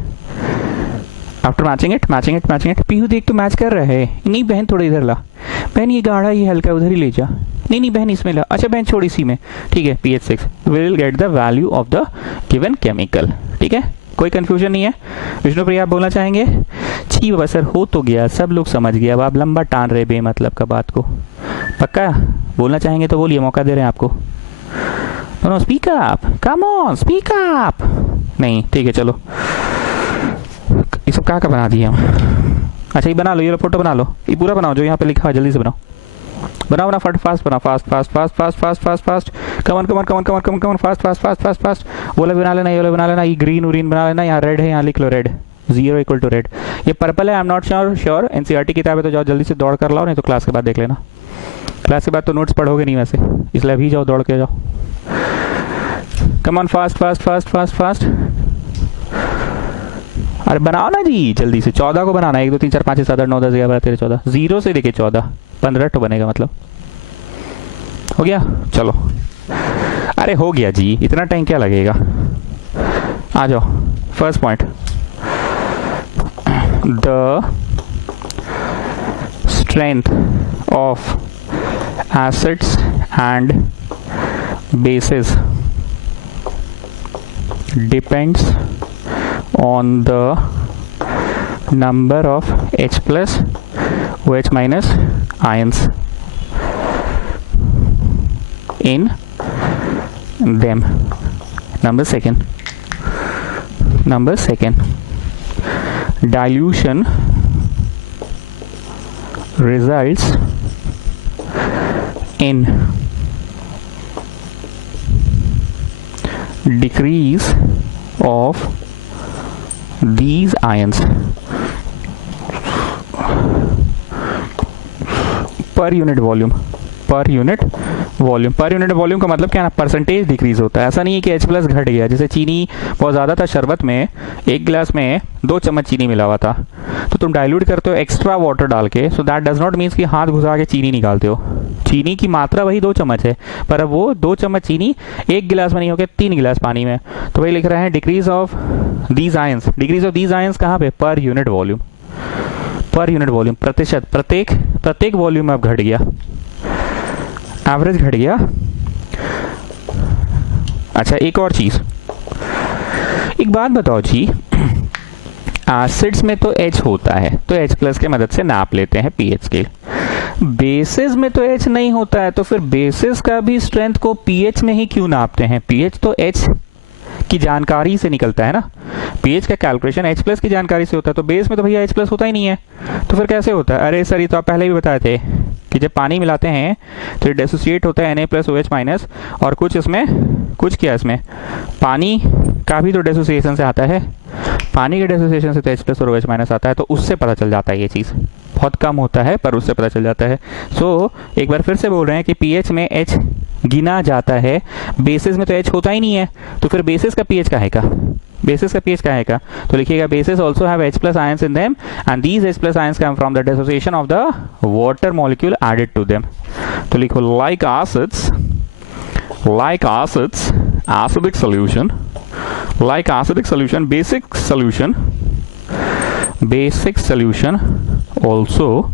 Pihu देख तो match कर रहा है। नहीं बहन थोड़ा इधर ला, बहन ये गाढ़ा ये हल्का उधर ही ले जा, नहीं बहन इसमें ला, अच्छा बहन छोड़ इसी में, ठीक है। pH 6 we will get the value of the given chemical, ठीक है। कोई कंफ्यूजन नहीं है। विष्णु प्रिया आप बोलना चाहेंगे? जी बाबा सर हो तो गया, सब लोग समझ गया, अब आप लंबा टान रहे बेमतलब का बात को। पक्का बोलना चाहेंगे तो बोलिए, मौका दे रहे हैं आपको। No speak up, come on speak up. नहीं ठीक है चलो, ये सब कहाँ का बना दिए हम? अच्छा ये बना लो, ये फोटो बना लो, ये पूरा बनाओ जो यहाँ पे लिखा है, जल्दी से बनाओ बनाओ फास्ट बनाओ, फास्ट कमन फास्ट। वो वाला बना लेना, ये वाला बना लेना, ये ग्रीन उरीन बना लेना, यहाँ रेड है, यहाँ लिख लो रेड, 0 इक्वल टू रेड। ये पर्पल है, I am not sure NCERT किताब है तो जाओ जल्दी से दौड़ कर लाओ, नहीं तो क्लास के बाद देख लेना। क्लास के बाद तो नोट्स पढ़ोगे नहीं वैसे, इसलिए अभी जाओ दौड़ के जाओ। कमन फास्ट अरे बनाओ ना जी जल्दी से, 14 को बनाना है, 1 2 3 4 5 6 7 8 9 10 11 12 13 14, 0 से लेके 14, 15 तो बनेगा मतलब। हो गया, चलो। अरे हो गया जी, इतना टाइम क्या लगेगा। आ जाओ, first point, the strength of acids and bases depends on the number of H plus OH minus ions in them. Number second, dilution results in decrease of these ions per unit volume। Per unit volume का मतलब क्या है ना, percentage decrease होता है। ऐसा नहीं है कि H प्लस घट गया, जैसे चीनी बहुत ज़्यादा था शरबत में, 1 गिलास में 2 चम्मच चीनी मिला हुआ था, तो तुम डाइल्यूट करते हो एक्स्ट्रा वाटर डाल के, so that does not means कि हाथ घुसा के चीनी निकालते हो। चीनी की मात्रा वही 2 चम्मच है, पर अब वो 2 चम्मच चीनी 1 गिलास में नहीं होकर 3 गिलास पानी में, तो वही लिख रहे हैं डिक्रीज ऑफ दीज आयंस कहाँ पे, पर यूनिट वॉल्यूम, प्रतिशत, प्रत्येक वॉल्यूम में अब घट गया, एवरेज घट गया। अच्छा एक और चीज, एक बात बताओ जी, एसिड्स में तो H होता है तो H प्लस के मदद से नाप लेते हैं pH स्केल, बेसिस में तो H नहीं होता है, तो फिर बेसिस का भी स्ट्रेंथ को pH में ही क्यों नापते हैं। pH तो H की जानकारी से निकलता है ना, pH का कैलकुलेशन H प्लस की जानकारी से होता है, तो बेस में तो भैया H प्लस होता ही नहीं है, तो फिर कैसे होता है। अरे सर ये तो आप पहले भी बताए थे कि जब पानी मिलाते हैं तो ये डिसोसिएट होता है Na प्लस OH माइनस, और कुछ क्या इसमें पानी का भी तो डिसोसिएशन से आता है, पानी के डिसोसिएशन से तो H प्लस और OH माइनस आता है, तो उससे पता चल जाता है। ये चीज़ बहुत कम होता है पर उससे पता चल जाता है। सो एक बार फिर से बोल रहे हैं कि pH में H गिना जाता है, बेसिस में तो H होता ही नहीं है, तो फिर बेसिस का pH का है का, तो लिखिएगा bases also have H plus ions in them and these H plus ions come from the dissociation of the water molecule added to them. तो लिखो like acids acidic solution, basic solution also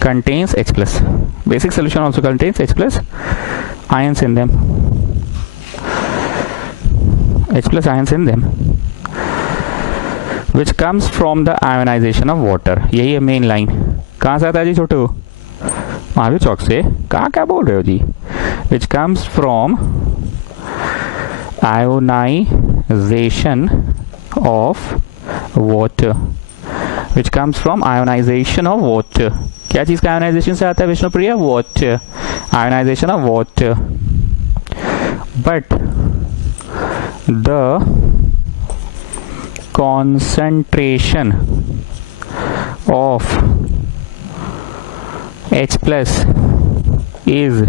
contains H plus, basic solution also contains H plus ions in them, which comes from the ionization of water। यही है main line. कहाँ से आता है जी छोटू, महावीर चौक से। क्या बोल रहे हो जी। which comes from ionization of water, क्या चीज का आयोनाइजेशन से आता है Vishnupriya, water, ionisation of water. But the concentration of H plus is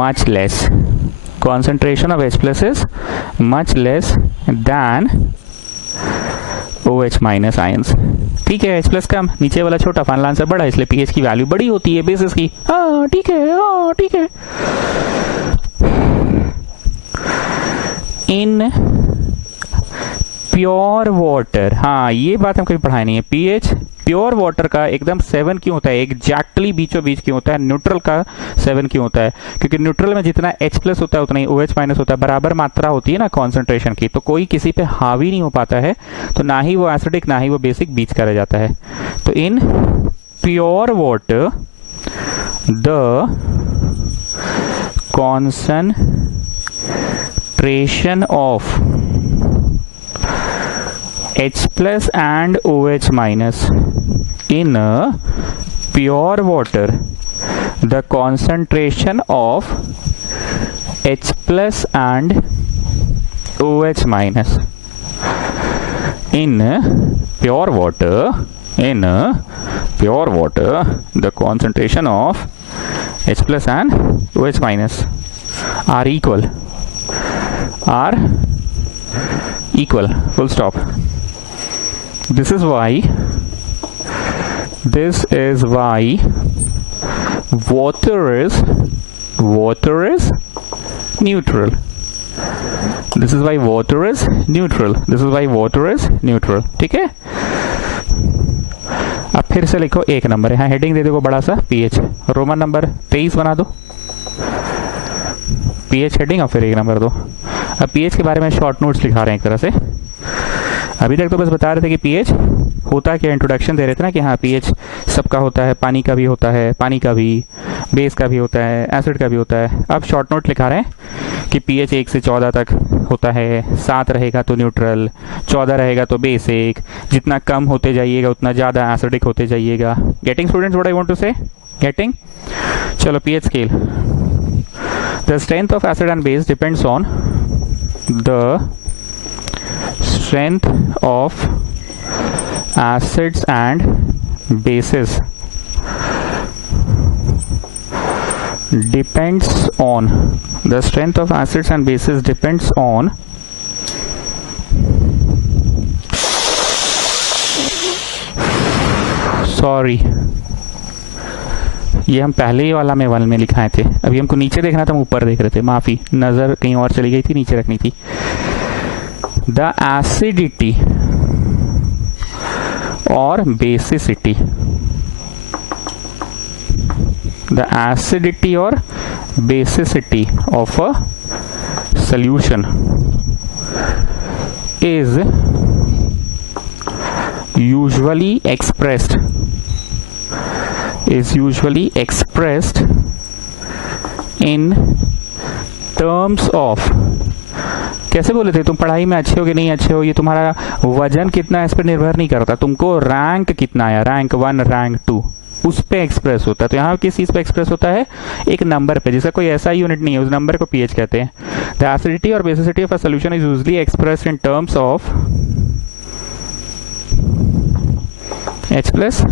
much less, concentration of H plus is much less than OH minus ions। ठीक है, H plus कम, नीचे वाला छोटा, फाइनल आंसर बड़ा, इसलिए pH की वैल्यू बड़ी होती है बेसिस की। हाँ ठीक है। इन प्योर वाटर, हाँ ये बात हम कभी पढ़ाई नहीं है। pH प्योर वाटर का एकदम 7 क्यों होता है, एग्जैक्टली बीचों बीच क्यों होता है। न्यूट्रल का 7 क्यों होता है, क्योंकि न्यूट्रल में जितना H प्लस होता है उतना ही OH माइनस होता है, बराबर मात्रा होती है ना कॉन्सेंट्रेशन की, तो कोई किसी पे हावी नहीं हो पाता है, तो ना ही वो एसिडिक ना ही वो बेसिक बीच का रह जाता है। तो in pure water the concentration of H plus and OH minus in pure water, the concentration of H plus and OH minus in pure water, the concentration of H plus and OH minus are equal equal, full stop. This is why water is neutral. This is why water is neutral. This is why water is neutral. ठीक है, अब फिर से लिखो, एक number है, हाँ heading दे दो बड़ा सा पीएच, रोमन नंबर 23 बना दो, पीएच हेडिंग और फिर एक नंबर दो। अब पीएच के बारे में शॉर्ट नोट्स लिखा रहे हैं एक तरह से। अभी तक तो बस बता रहे थे कि पीएच होता क्या, इंट्रोडक्शन दे रहे थे ना कि हाँ पीएच सबका होता है, पानी का भी होता है, पानी का भी, बेस का भी होता है, एसिड का भी होता है। अब शॉर्ट नोट लिखा रहे हैं कि पीएच 1 से 14 तक होता है, 7 रहेगा तो न्यूट्रल, 14 रहेगा तो बेसिक, जितना कम होते जाइएगा उतना ज़्यादा एसिडिक होते जाइएगा। Getting students what I want to say? Getting? चलो pH scale. The strength of acid and base depends on the strength of acids and bases depends on the strength of acids and bases depends on sorry, ये हम पहले ही वाला में one में लिखाए थे, अभी हमको नीचे देखना था, हम ऊपर देख रहे थे, माफी, नजर कहीं और चली गई थी, नीचे रखनी थी। The acidity or basicity, the acidity or basicity of a solution is usually expressed in terms of, कैसे बोले थे तुम पढ़ाई में अच्छे हो कि नहीं अच्छे हो, ये तुम्हारा वजन कितना है इस पर निर्भर नहीं करता, तुमको रैंक कितना आया, रैंक 1 रैंक 2 उस पे एक्सप्रेस होता है। तो यहाँ किस चीज पे एक्सप्रेस होता है? एक नंबर पे, जिसका कोई ऐसा यूनिट नहीं है, उस नंबर को पीएच कहते हैं। द एसिडिटी और basicity of a solution is usually expressed in terms of H+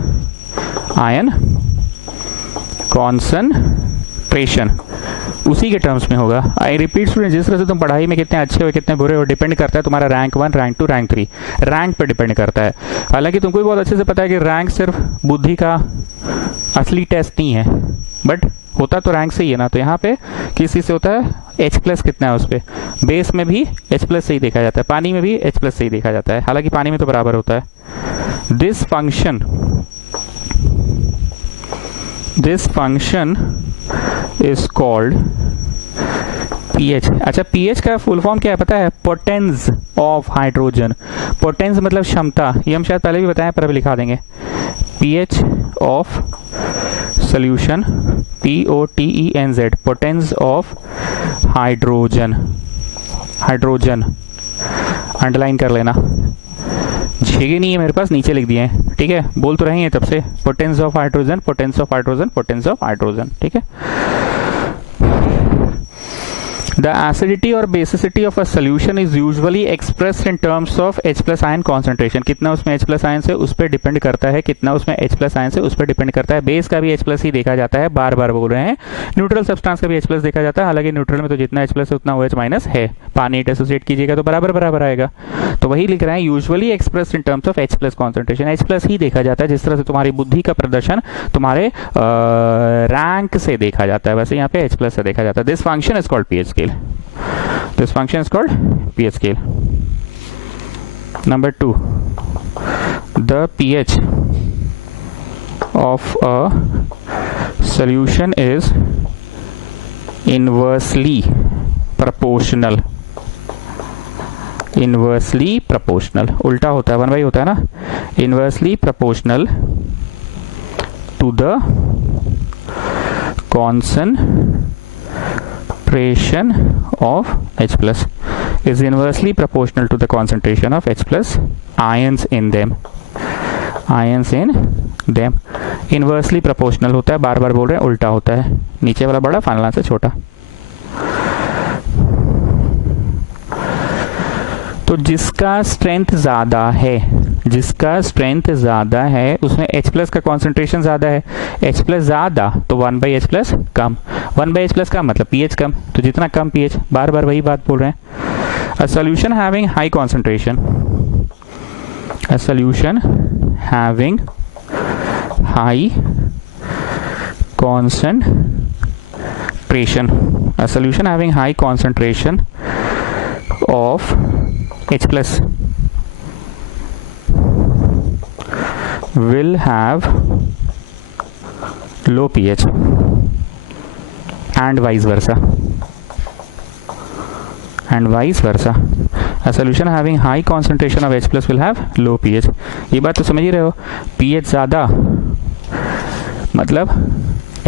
ion concentration, उसी के टर्म्स में होगा। आई रिपीट स्टूडेंट, जिस तरह से तुम पढ़ाई में कितने अच्छे हो कितने बुरे हो डिपेंड करता है तुम्हारा रैंक 1 रैंक 2 रैंक 3, रैंक पर डिपेंड करता है। हालांकि तुमको भी बहुत अच्छे से पता है कि रैंक सिर्फ बुद्धि का असली टेस्ट नहीं है, बट होता तो रैंक से ही है ना। तो यहाँ पे किस चीज से होता है? H+ कितना है उस पर, बेस में भी H+ से ही देखा जाता है, पानी में भी H+ से ही देखा जाता है, हालांकि पानी में तो बराबर होता है। This function is called pH. अच्छा, पीएच का फुल फॉर्म क्या है पता है? Potence of hydrogen. पोटेंस मतलब क्षमता, ये हम शायद पहले भी बताएं पर अभी लिखा देंगे। PH of solution, POTENZ, potence of hydrogen. Hydrogen underline कर लेना, छेगे नहीं है मेरे पास, नीचे लिख दिए हैं, ठीक है, बोल तो रहे हैं तब से, potence of hydrogen, potence of hydrogen, potence of hydrogen, ठीक है। The acidity or basicity of a solution is usually expressed in terms of H+ ion concentration. कितना उसमें H+ ion से उस पर डिपेंड करता है, कितना उसमें H+ ion से उस पर डिपेंड करता है। बेस का भी H+ ही देखा जाता है, बार बार बोल रहे हैं। न्यूट्रल सब्सटेंस का भी H+ देखा जाता है, हालांकि न्यूट्रल में तो जितना H+ है उतना OH- है। पानी एसोसिएट कीजिएगा तो बराबर बराबर आएगा, तो वही लिख रहे हैं, usually expressed in terms of H+ concentration. H+ ही देखा जाता है, जिस तरह से तुम्हारी बुद्धि का प्रदर्शन तुम्हारे रैंक से देखा जाता है, वैसे यहाँ पे H+ से देखा जाता है। This function is called pH scale. This function is called pH scale. Number 2, the pH of a solution is inversely proportional. Inversely proportional, उल्टा होता है, 1/, होता है ना, inversely proportional to the concentration of H+ is inversely proportional to the concentration of H+ ions in them. Ions in them inversely proportional होता है, बार बार बोल रहे हैं, उल्टा होता है, नीचे वाला बड़ा फाइनल आंसर छोटा। तो जिसका स्ट्रेंथ ज्यादा है, जिसका स्ट्रेंथ ज्यादा है उसमें H+ का कॉन्सेंट्रेशन ज्यादा है। H+ ज्यादा तो 1/H+ कम, 1/H+ कम मतलब pH कम, तो जितना कम pH, बार बार वही बात बोल रहे हैं। A solution having high concentration. A solution having high concentration. A solution having high concentration of H plus will have low pH and vice versa. And vice versa. A solution having high concentration of H plus will have low pH. ये बात तो समझ ही रहे हो, pH ज़्यादा मतलब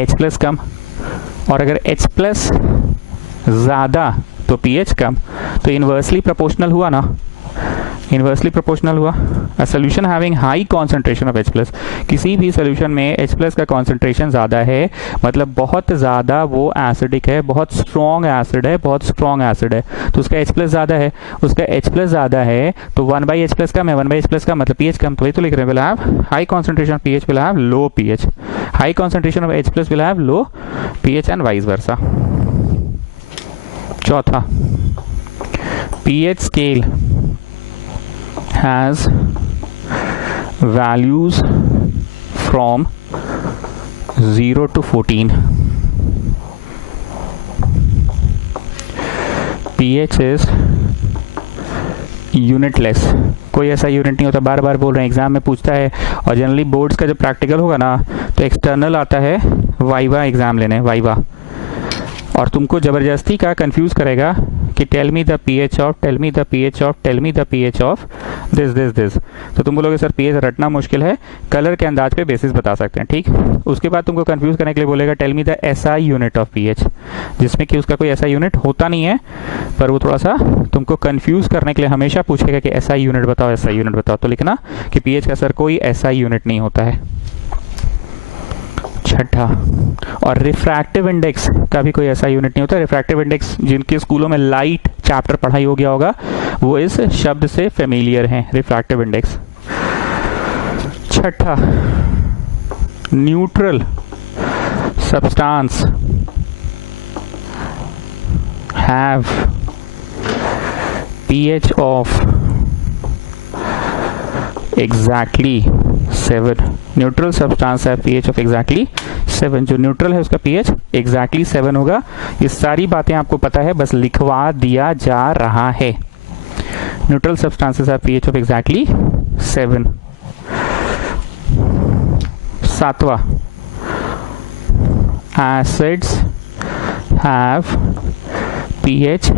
H plus कम, और अगर H plus ज़्यादा तो pH कम, तो इन्वर्सली प्रोपोर्शनल हुआ ना, इन्वर्सली प्रोपोर्शनल हुआ. A solution having high concentration of H plus, किसी भी सोल्यूशन में H प्लस का कॉन्सेंट्रेशन ज़्यादा है मतलब बहुत ज़्यादा वो एसिडिक है, बहुत स्ट्रॉन्ग एसिड है, बहुत स्ट्रॉन्ग एसिड है, तो उसका H प्लस ज़्यादा है, उसका H प्लस ज़्यादा है तो 1/H प्लस कम है, 1/H प्लस का मतलब pH कम, तो वही तो लिख रहे हैं. Will have high concentration of pH will have low pH, high concentration of H plus will have low pH and vice versa. चौथा, pH scale has values from 0 to 14. pH is unitless, कोई ऐसा unit नहीं होता. बार बार बोल रहे हैं, exam में पूछता है, और जनरली बोर्ड्स का जब प्रैक्टिकल होगा ना तो एक्सटर्नल आता है वाइवा एग्जाम लेने, वाइवा, और तुमको ज़बरदस्ती का कंफ्यूज करेगा कि tell me the pH of, tell me the pH of, tell me the pH of this this this. तो तुम बोलोगे सर pH रटना मुश्किल है, कलर के अंदाज पे बेसिस बता सकते हैं, ठीक. उसके बाद तुमको कंफ्यूज करने के लिए बोलेगा tell me the SI unit of pH, जिसमें कि उसका कोई ऐसा यूनिट होता नहीं है, पर वो थोड़ा सा तुमको कंफ्यूज करने के लिए हमेशा पूछेगा कि SI यूनिट बताओ, SI यूनिट बताओ. तो लिखना कि pH का सर कोई SI यूनिट नहीं होता है. छठा, और रिफ्रैक्टिव इंडेक्स का भी कोई ऐसा यूनिट नहीं होता. रिफ्रैक्टिव इंडेक्स जिनके स्कूलों में लाइट चैप्टर पढ़ाई हो गया होगा वो इस शब्द से फेमिलियर हैं, रिफ्रैक्टिव इंडेक्स. छठा, neutral substance have pH of exactly 7. Neutral substance है pH ऑफ एग्जैक्टली 7. जो न्यूट्रल है उसका pH एग्जैक्टली 7 होगा. ये सारी बातें आपको पता है, बस लिखवा दिया जा रहा है. न्यूट्रल सब्सटेंसेस है pH ऑफ एग्जैक्टली 7. सातवां, acids have pH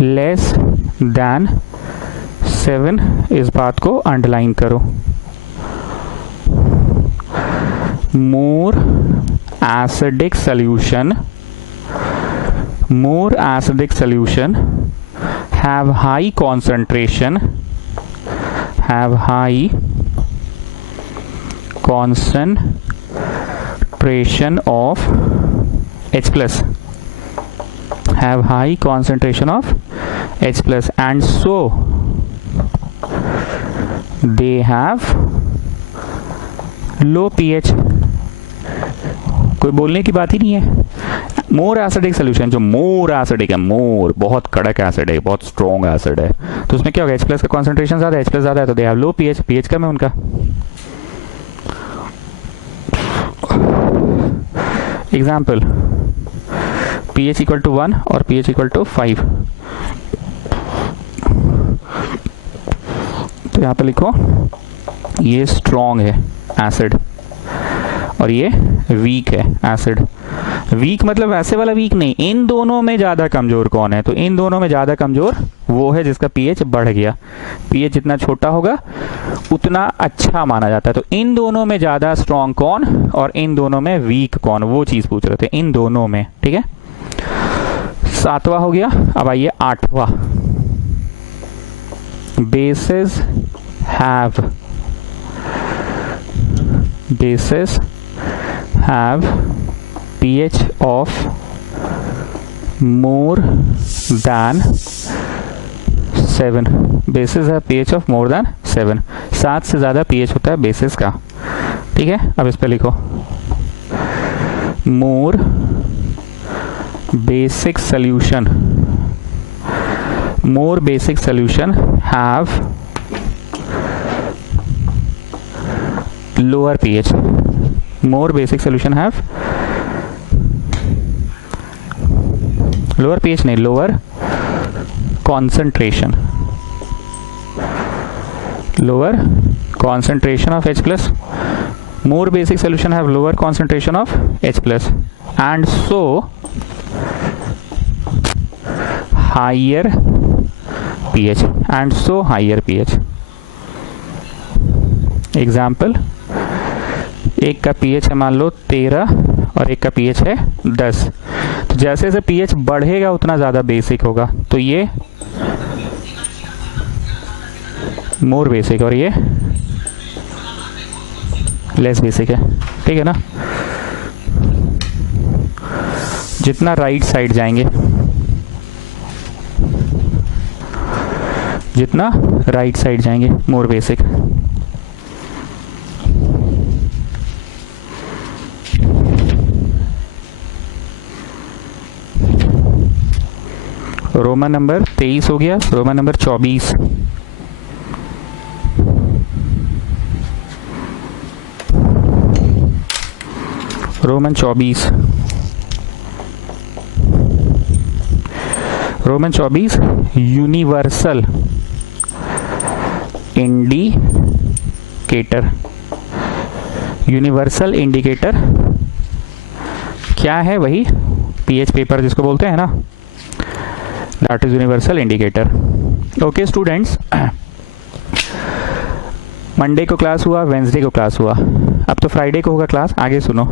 less than 7. इस बात को अंडरलाइन करो. More acidic solution have high concentration of H plus, have high concentration of H plus, and so they have low pH. कोई बोलने की बात ही नहीं है. मोर एसिडिक सोल्यूशन, जो मोर एसिडिक है, मोर बहुत कड़क एसिड है, बहुत स्ट्रॉन्ग एसिड है, तो उसमें क्या होगा, H प्लस का कॉन्सेंट्रेशन ज़्यादा है, H प्लस ज़्यादा है तो they have low pH, pH कम है उनका. एग्जाम्पल, pH इक्वल टू 1 और pH इक्वल टू 5. तो यहाँ पे लिखो ये स्ट्रॉन्ग है एसिड और ये वीक है एसिड. वीक मतलब वैसे वाला वीक नहीं, इन दोनों में ज़्यादा कमज़ोर कौन है, तो इन दोनों में ज़्यादा कमज़ोर वो है जिसका pH बढ़ गया. pH जितना छोटा होगा उतना अच्छा माना जाता है. तो इन दोनों में ज़्यादा स्ट्रॉन्ग कौन और इन दोनों में वीक कौन, वो चीज़ पूछ रहे थे, इन दोनों में, ठीक है. सातवां हो गया. अब आइए आठवां, bases have pH of more than 7. bases have pH of more than 7. 7 से ज़्यादा pH होता है bases का, ठीक है. अब इस पे लिखो more basic solution, more basic solution have lower pH. More basic solution have lower pH नहीं, lower concentration, lower concentration of H plus. More basic solution have lower concentration of H plus, and so higher pH, and so higher pH. Example, एक का pH है मान लो 13 और एक का pH है 10, तो जैसे जैसे pH बढ़ेगा उतना ज़्यादा बेसिक होगा, तो ये मोर बेसिक और ये लेस बेसिक है, ठीक है ना। जितना राइट साइड जाएंगे, जितना राइट साइड जाएंगे मोर बेसिक। रोमन नंबर 23 हो गया, Roman number 24। Roman 24, Roman 24 universal indicator. Universal indicator क्या है? वही पीएच पेपर जिसको बोलते हैं ना, that is universal indicator. Okay students, Monday को क्लास हुआ, वेंसडे को क्लास हुआ, अब तो फ्राइडे को होगा क्लास। आगे सुनो,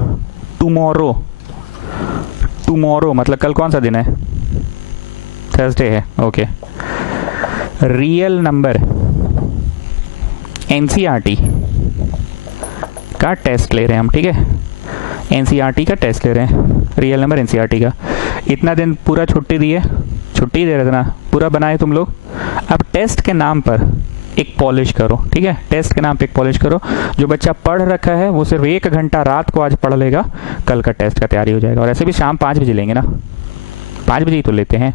टुमारो, टुमारो मतलब कल कौन सा दिन है? थर्सडे है, ओके। रियल नंबर एनसीईआरटी का टेस्ट ले रहे हैं हम, ठीक है। एनसीईआरटी का टेस्ट ले रहे हैं, रियल नंबर एनसीईआरटी का। इतना दिन पूरा छुट्टी दी है, छुट्टी दे रहे थे ना, पूरा बनाए तुम लोग। अब टेस्ट के नाम पर एक पॉलिश करो, ठीक है। टेस्ट के नाम पे एक पॉलिश करो। जो बच्चा पढ़ रखा है वो सिर्फ 1 घंटा रात को आज पढ़ लेगा, कल का टेस्ट का तैयारी हो जाएगा। और ऐसे भी शाम 5 बजे लेंगे ना, 5 बजे ही तो लेते हैं।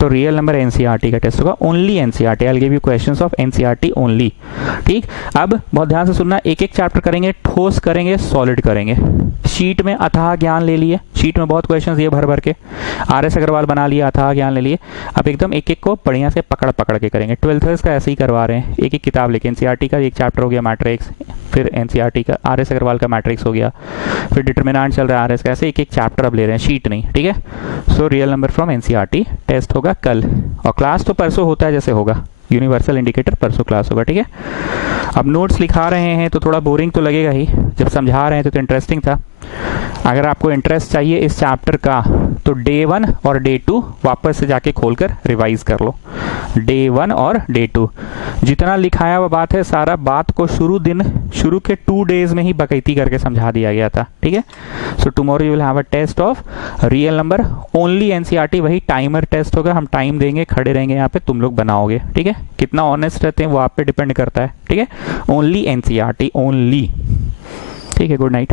तो रियल नंबर एनसीईआरटी का टेस्ट होगा, only NCERT. I will give you questions of NCERT only, ठीक। अब बहुत ध्यान से सुनना, एक एक चैप्टर करेंगे, ठोस करेंगे, सॉलिड करेंगे। शीट में अथाह ज्ञान ले लिए, शीट में बहुत क्वेश्चंस दिए भर भर के, आरएस अग्रवाल बना लिया, अथाह ज्ञान ले लिए। अब एकदम एक एक को बढ़िया से पकड़ पकड़ के करेंगे। 12th का ऐसे ही करवा रहे हैं, एक एक किताब लेके। एनसीईआरटी का एक चैप्टर हो गया मैट्रिक्स, फिर एनसीईआरटी का आरएस अग्रवाल का मैट्रिक्स हो गया, फिर डिटरमिनेंट चल रहा है आरएस का। ऐसे एक एक चैप्टर अब ले रहे हैं, शीट नहीं, ठीक है। So real number from NCERT test होगा कल, और क्लास तो परसों होता है जैसे होगा। यूनिवर्सल इंडिकेटर परसों क्लास होगा, ठीक है। अब नोट्स लिखा रहे हैं तो थोड़ा बोरिंग तो लगेगा ही, जब समझा रहे हैं तो इंटरेस्टिंग था। अगर आपको इंटरेस्ट चाहिए इस चैप्टर का तो डे 1 और डे 2 वापस से जाके खोलकर रिवाइज कर लो। डे 1 और डे 2 जितना लिखाया हुआ बात है, सारा बात को शुरू के 2 डेज में ही बकैती करके समझा दिया गया था, ठीक है। So tomorrow you will have a test of real number only NCERT. वही टाइमर टेस्ट होगा, हम टाइम देंगे, खड़े रहेंगे यहाँ पे, तुम लोग बनाओगे, ठीक है। कितना ऑनेस्ट रहते हैं वो आप पे डिपेंड करता है, ठीक है। ओनली एनसीईआरटी ओनली, ठीक है। Good night.